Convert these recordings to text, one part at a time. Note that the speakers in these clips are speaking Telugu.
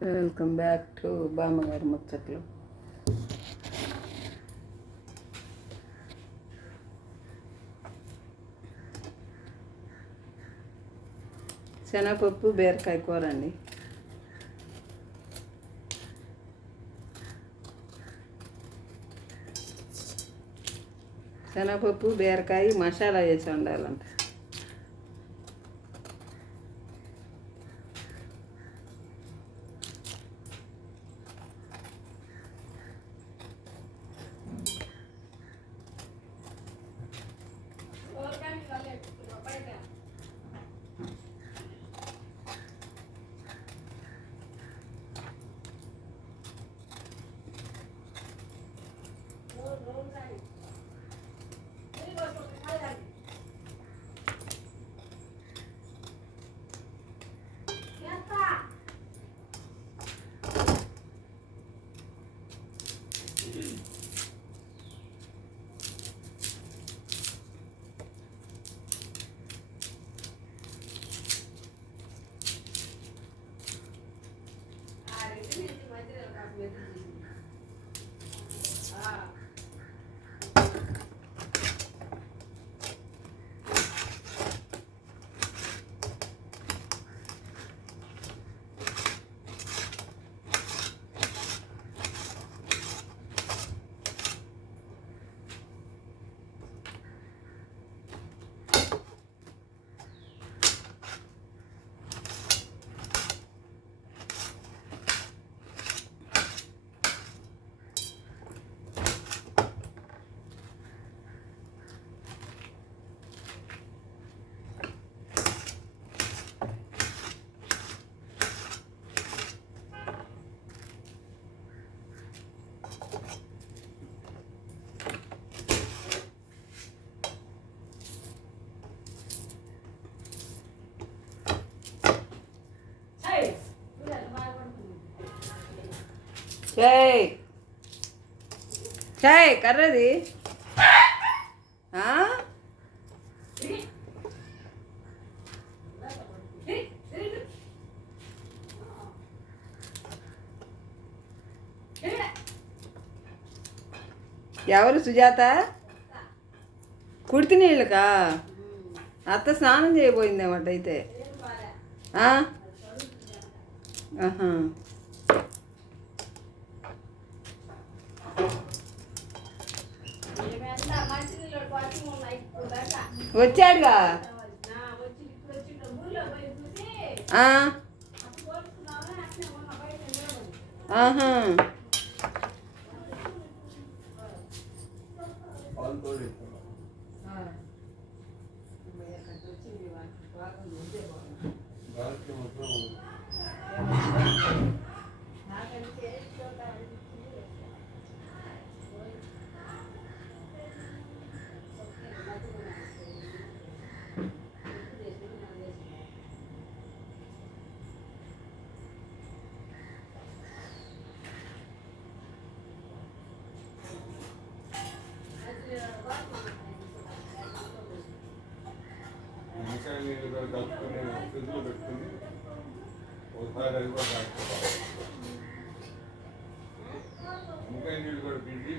వెల్కమ్ బ్యాక్ టు బామ్మగారి ముచ్చట్లు. శనగపప్పు బీరకాయ కూర అండి. శనగపప్పు బీరకాయ మసాలా వేసి ఉండాలంట చాయ్ చాయ్ కర్రది. ఆ? ఎవరు సుజాత? కుడితి నీళ్ళకా? అత్త స్నానం చేయబోయిందేమట అయితే ఆ? ఆహా. వచ్చాడుగా? ఆ. ఆహా. నిమ్మకాయ నీళ్ళు కూడా పిండి.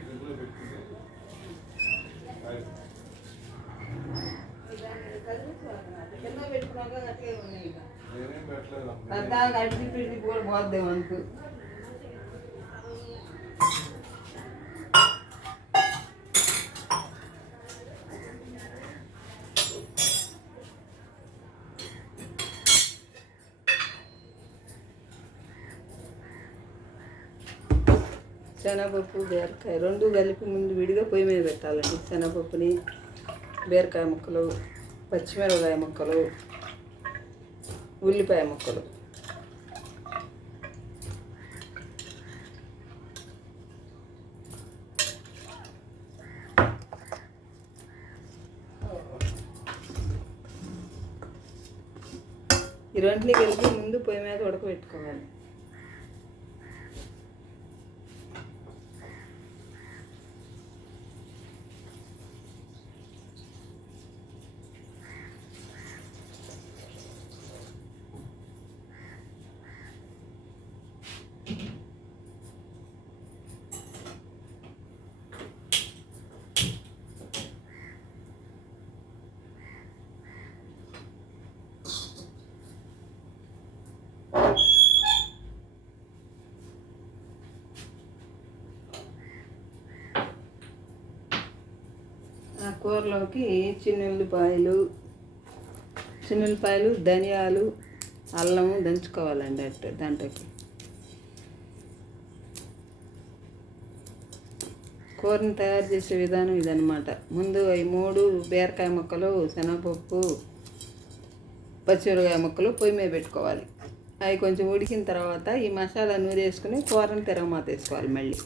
నేనేం పెట్టలేదు. పెద్దాక అడిగి పిండి కూడా పోద్దేమో అనుకు శనగపప్పు బీరకాయ రెండు కలిపి ముందు విడిగా పొయ్యి మీద పెట్టాలండి. శనగపప్పుని బీరకాయ ముక్కలు పచ్చిమిరపకాయ ముక్కలు ఉల్లిపాయ ముక్కలు. ఈ రెండుని కలిపి ముందు పొయ్యి మీద ఉడకబెట్టుకోవాలి. ఆ కూరలోకి చిన్నుల్లిపాయలు చిన్నుల్లిపాయలు ధనియాలు అల్లము దంచుకోవాలండి అట్ట దాంట్లోకి. కూరని తయారు చేసే విధానం ఇదనమాట ముందు అవి మూడు బీరకాయ ముక్కలు శనగపప్పు పచ్చిమిరకాయ ముక్కలు పొయ్యి మీద పెట్టుకోవాలి. అవి కొంచెం ఉడికిన తర్వాత ఈ మసాలా నూరేసుకుని కూరని తిరగమాత వేసుకోవాలి మళ్ళీ.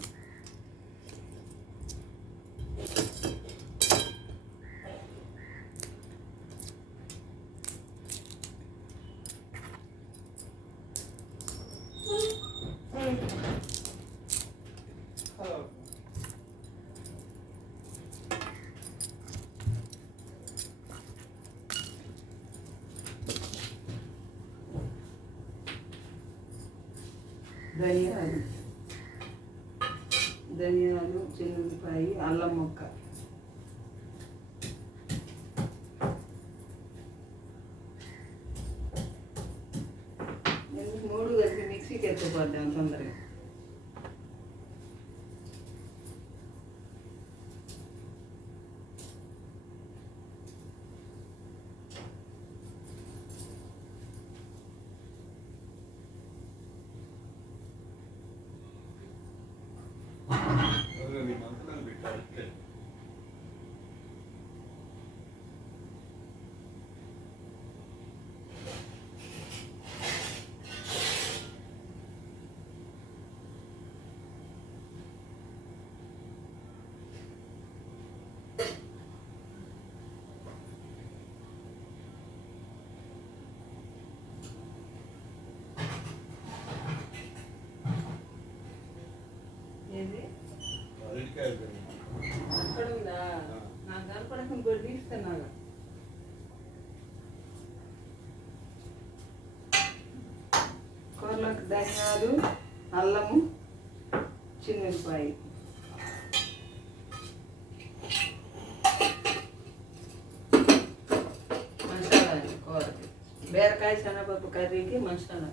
ధనియాలు ధనియాలు చిన్నపాయి అల్లం ముక్క అక్కడ ఉందా నాకు కనపడకుండా కూడా తీస్తున్నాను. కూరలోకి ధనియాలు అల్లము చిన్నపాయి. మసాలా అండి కూరకి బీరకాయ శనగపప్పు కర్రీకి మసాలా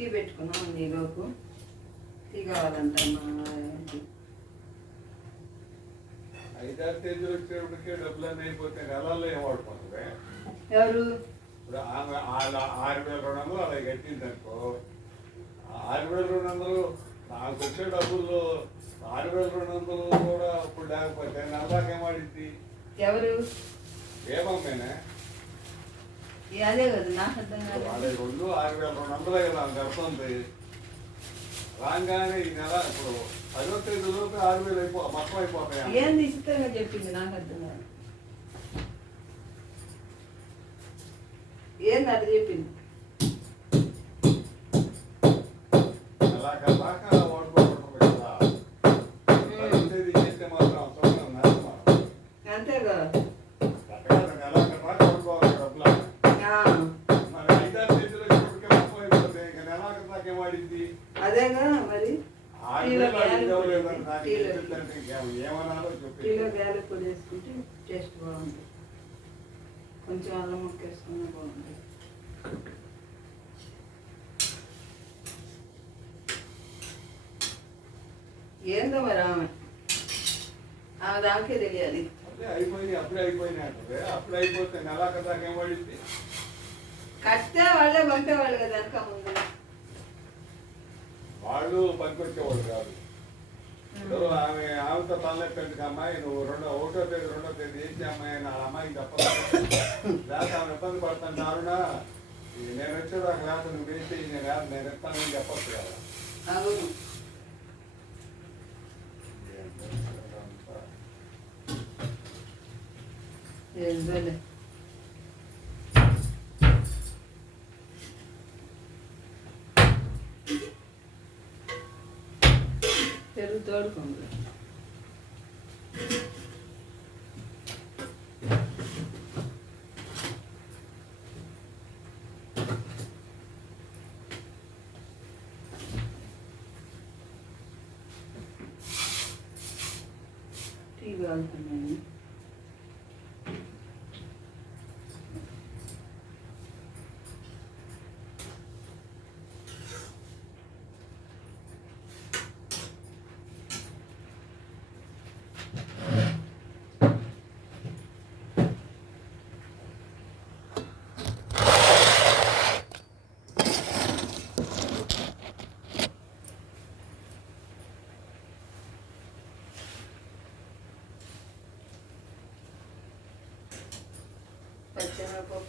టీ పెట్టుకున్నాం ఈలోపు టీ కావాలంట ఎవరు? ఆరు వేల రెండు వందలు అలా కట్టింది అనుకో ఆరు వేల రెండు వందలు నాకు వచ్చే డబ్బుల్లో ఆరు వేల రెండు వందలు కూడా ఇప్పుడు లేకపోతే వాడిద్ది? ఎవరు? ఏమమ్మేనే అదే కదా నాకు అర్థం కాదు వాళ్ళ రెండు ఆరు వేల రెండు వందలే కదా రాగానే ఈ నెల ఇప్పుడు పదో తేదీ లోపు ఆరు వేలు అయిపో మొత్తం అయిపోతాయి? ఏంది ఇష్టంగా చెప్పింది? నాకు అర్థం కాదు. ఏంది అది చెప్పింది వాడుకోకూడదు కదా. టేస్ట్ బాగుంటుంది. కొంచెం అల్లం బాగుంటుంది. ఏందో మరి ఆమె? ఆమె దానికే తెలియాలి. అప్పుడే అయిపోయినాయి అప్పుడే అయిపోయినాయి అప్పుడే అయిపోతే నెల కదా ఏం పడింది కడితే వాళ్ళే పంపేవాళ్ళు కదా వెనక ముందు. వాళ్ళు పనికొచ్చేవాళ్ళు కాదు. ఇప్పుడు ఆమె ఆమెతో తలెక్కడికి అమ్మాయి? నువ్వు రెండో ఒకటో తేదీ రెండో తేదీ ఏంటి అమ్మాయి వాళ్ళ అమ్మాయికి లేకపోతే ఆమె ఇబ్బంది ఇది నేను వచ్చేదాకా లేకపోతే నువ్వు ఏంటి నేను నేను ఇస్తానని చెప్పొచ్చు కదా. అవును. ఏందోలే పెరుగు తోడుకోండి టీ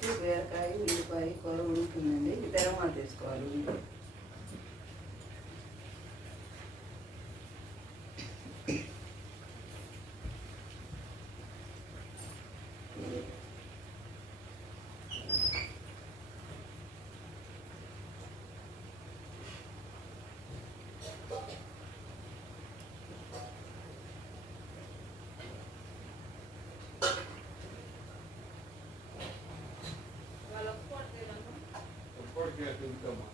బీరకాయ ఉల్లిపాయ కూర ఉడుకుతుందండి తెరమా తీసుకోవాలి income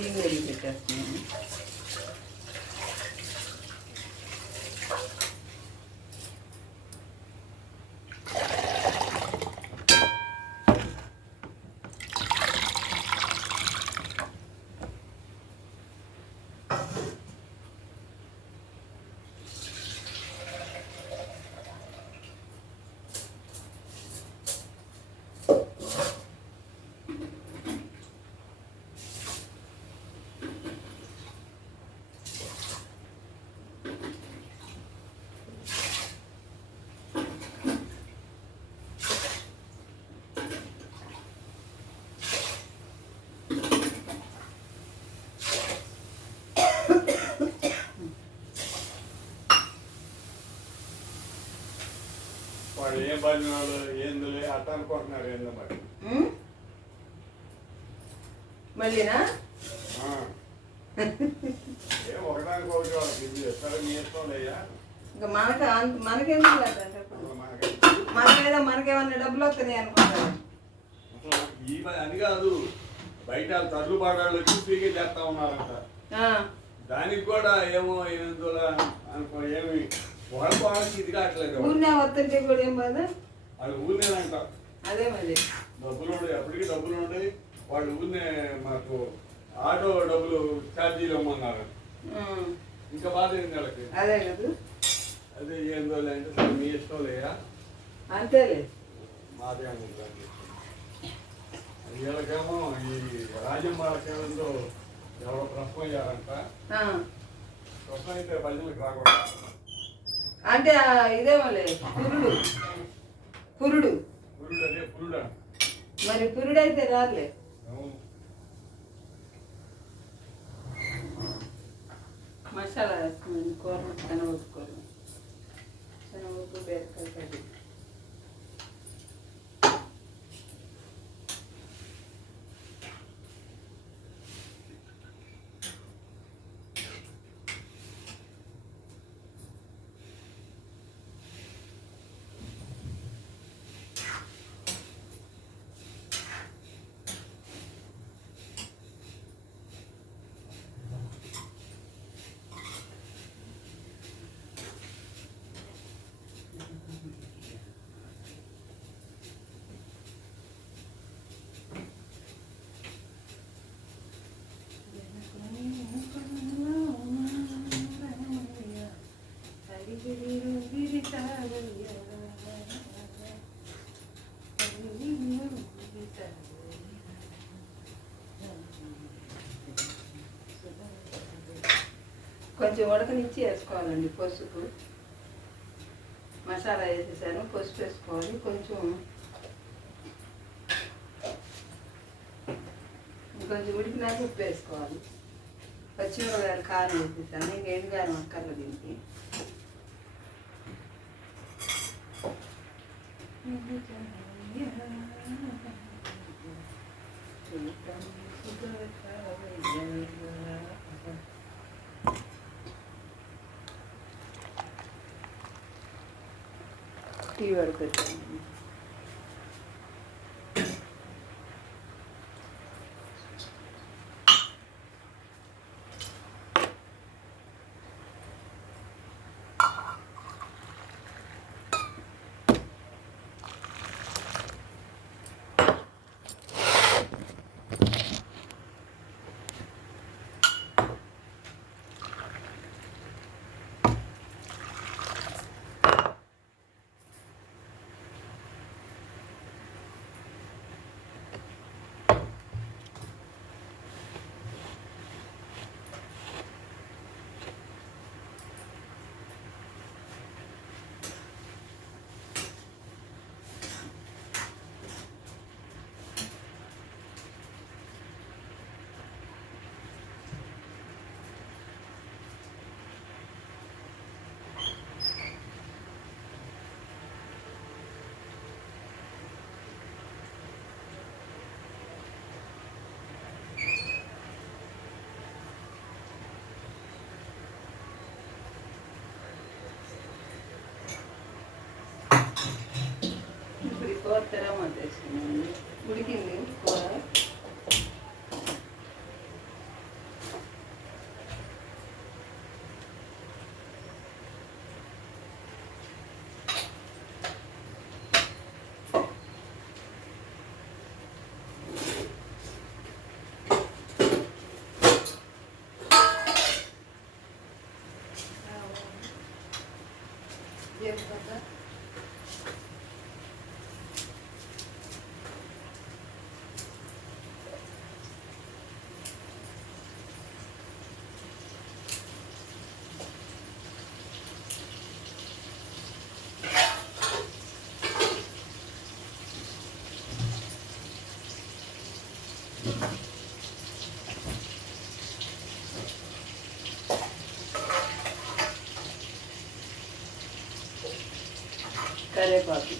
¿Qué es lo? వాడు ఏ భజనాలు ఏందులే అట్ట అనుకుంటున్నారు ఏందో మరి? మళ్ళీనా? ఆ. ఏ ఒకదానికి ఒకటి వాళ్ళకి ఇది ఎక్కడ నీ ఇష్టం లేయా? ఇంకా మనకి ఇప్పుడు? మనకేదో మనకేమన్నా డబ్బులు వస్తున్నాయి అనుకుంటారు? ఈ మ- అని కాదు బయట తల్లు పాడాళ్ళు వచ్చి ఫ్రీగా చేస్తా ఉన్నారంట. ఆ, దానికి కూడా ఏమో ఎందులో అనుకో ఏమి? వాళ్ళ వాళ్ళకి ఇది కావట్లేదు ఊరినే వస్తుంటే కూడా ఏం బాధ? ఊరినేనంట అదే మరి. డబ్బులు అప్పటికి డబ్బులు ఉండే వాళ్ళు ఊరినే మాకు ఆటో డబ్బులు ఛార్జీలు ఇవ్వమన్నారు ఇంకా బాధ ఏంది వాళ్ళకి? అదే కదా. అదే అంటే సరే మీ ఇష్టం లేయా అంతేలే. మాదే ఉంటుంది వీళ్ళకేమో ఈ రాజంబాలకేందో ఎవరో ప్రశ్న అయ్యారంట ప్రశ్న అయితే భజనలకు రాకూడదు. అంటే ఆ ఇదేమోలే కురుడు. పురుడు మరి పురుడు అయితే రాలే మసాలా వేసుకున్నాను కూర శనగపప్పు కూర శనగపప్పు బీరకాయ కర్రీ. కొంచెం ఉడకనిచ్చి వేసుకోవాలండి పసుపు. మసాలా వేసేసాను పసుపు వేసుకోవాలి కొంచెం కొంచెం ఉడికినాక ఉప్పు వేసుకోవాలి. పచ్చిమిరపకాయలు కారం వేసేసాను ఇంకా ఎండు కారం అక్కర్లేదు దీనికి. టీ వరకు పెట్టాను ఇప్పుడు ఈ కూర తెరమాట వేసుకున్నాను ఉడికింది కూర. జీలకర్ర కరేపాకు టీ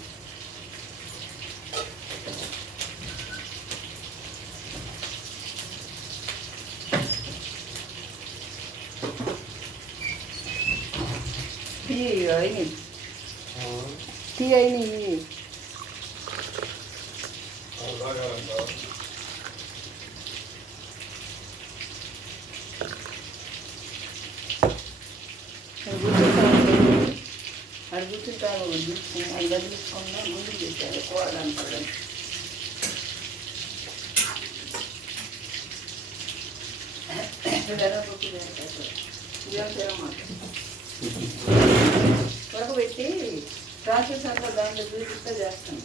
కూర్చుంటాను తీసుకుని అది వదిలించుకున్నా ముందు చేశారు కోడని పడడం ఉడకబెట్టి ప్రాసెస్ అంతా దాంట్లో చూపిస్తే చేస్తాను.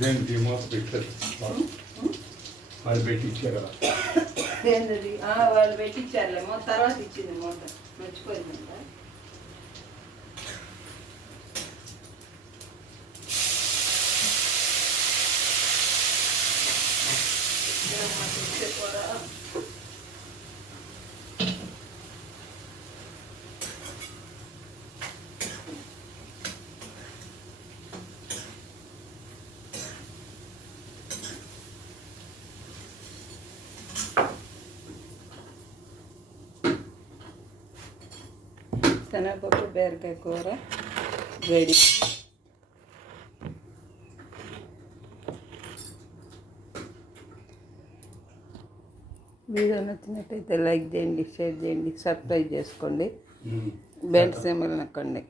దేనికి మూత పెట్టారు? వాళ్ళు పెట్టి ఇచ్చారు కదా వాళ్ళు పెట్టించారులే మూత తర్వాత ఇచ్చింది మూత మర్చిపోయిందంట ఇదేమ్మా తెచ్చే కూర. శనగపప్పు బీరకాయ వీడియో నచ్చినట్టయితే లైక్ చేయండి షేర్ చేయండి సబ్స్క్రైబ్ చేసుకోండి. బెల్ సింబల్ నొక్కండి.